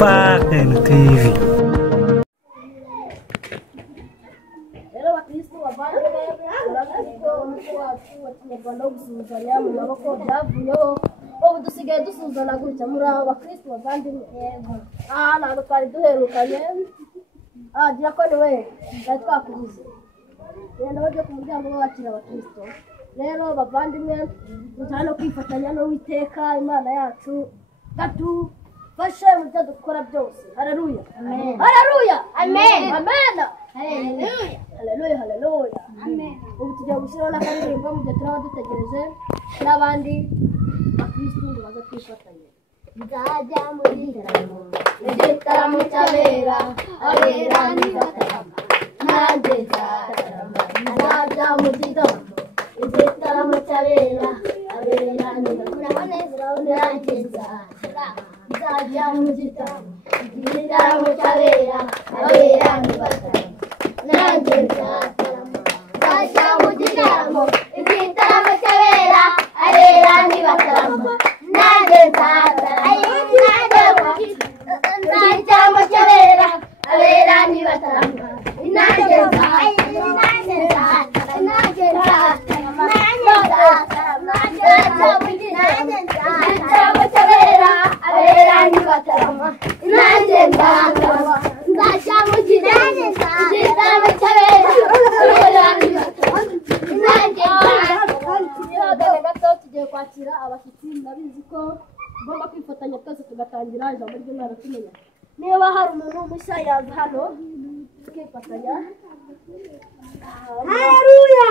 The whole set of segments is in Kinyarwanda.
FAN TV. Rero bakristo bavandimwe urabona umuco wacu wa Kinyarwanda wo gusuhuzanya mu maboko byavuyeho ubu dusigaye dusuzana gutya muri abo bakristo bavandimwe. Ntabwo twari duherukanye gira ko niwe twari twakubuze genda bajya ku muryango wakira abakristo. Rero bavandimwe tujyana no kwifatanya n'Uwiteka Imana yacu fashe mu byo dukora byose. Haleluya, amen, haleluya, amen, amen, haleluya, haleluya, haleluya, amen. Ubu tugiye gushyiraho n'akaririmbo mu gihe turaba dutegereje n'abandi bakristo ngo baze kwifatanya. Nzajya muri igitaramo cy'abera abera n'ibatarama nanjye nzatarama. Nzajya mu igitaramo cy'abera abera n'ibatarama nanjye nzatarama. Nzajya mu igitaramo cy'abera abera n'ibatarama nanjye nzatarama. Nzajya mu igitaramo cy'abera abera n'ibatarama nanjye nzatarama. Igitaramo cy'abera abera n'ibatarama nanjye nzatarama. Tugiye kwakira abashyitsi. Ndabizi ko ugomba kwifatanya twese tugatangira ijambo ry'Imana tumenya. Niba hari umuntu mushya yaza hano tukifatanya. Haleluya,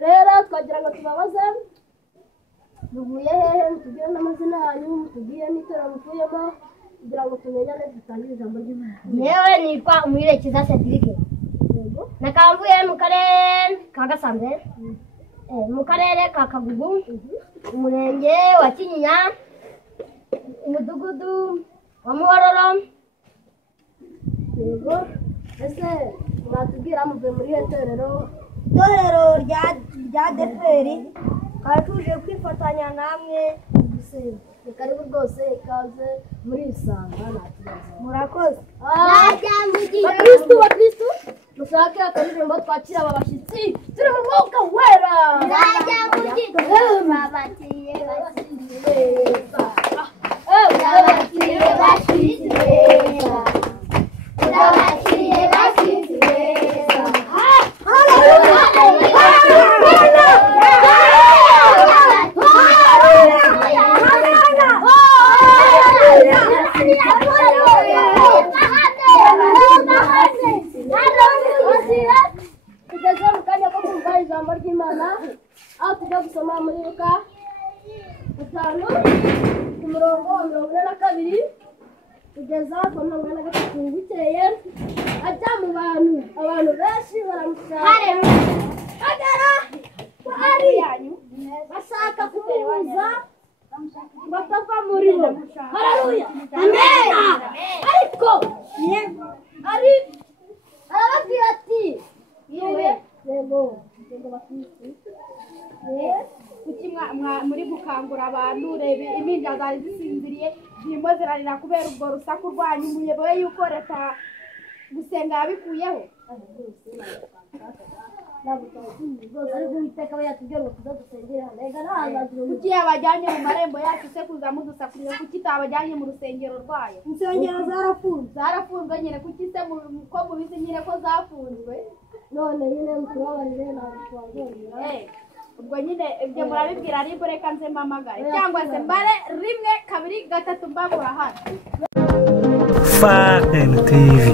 rero twagira ngo tubabaze muvuye hehe, mutubwire n'amazina yanyu, mutubwire n'itorero mutuyemo kugira ngo tumenyane dutangire ijambo ry'Imana. Yewe nitwa Umuyirekiza Cedric. Nakamvuye mu karere ka Gasanze, mu karere ka Kagugu, umurenge wa Kinyinya, umudugudu wa Muhororo. Yego, ese mwatubwira muvuye muri itorero rya Deferi, twari tuje kwifatanya namwe. ni karibu rwose, ikaze muri Isanga. Murakoze. Bakristo mushake akaririmbo twakira aba bashyitsi turi mu mwuka wera. Tugeze mu kanya ko kumva ijambo ry'Imana, aho tujya gusoma muri Luka 5 ku murongo wa 42 kugeza ku 43. Bukeye ajya mu abantu benshi baramushaka agera ko ari bashaka kumubuza batava muri bo. Haleluya, amen. Ariko arababwira ati yego bakristo, kuki muri gukangura abantu? Rebe impinja zari zisinziriye zirimo zirarira kubera ubwo rusaku rwanyu. Muyoboye yuko leta gusenga yabikuyeho. Kuki yabajyanye mu marembo yacu se kuza mudusakurira? Kuki itabajyanye mu rusengero rwayo? insengero Zarafunzwe nyine. Kuki se ko mubizi nyine ko zafunzwe? none nyine mutubabarire ntabwo twazongera. Ubwo nyine ibyo murabibwira ariko reka nze mpamagare cyangwa se mbare 1 2 3 mbabura hano. FAN TV.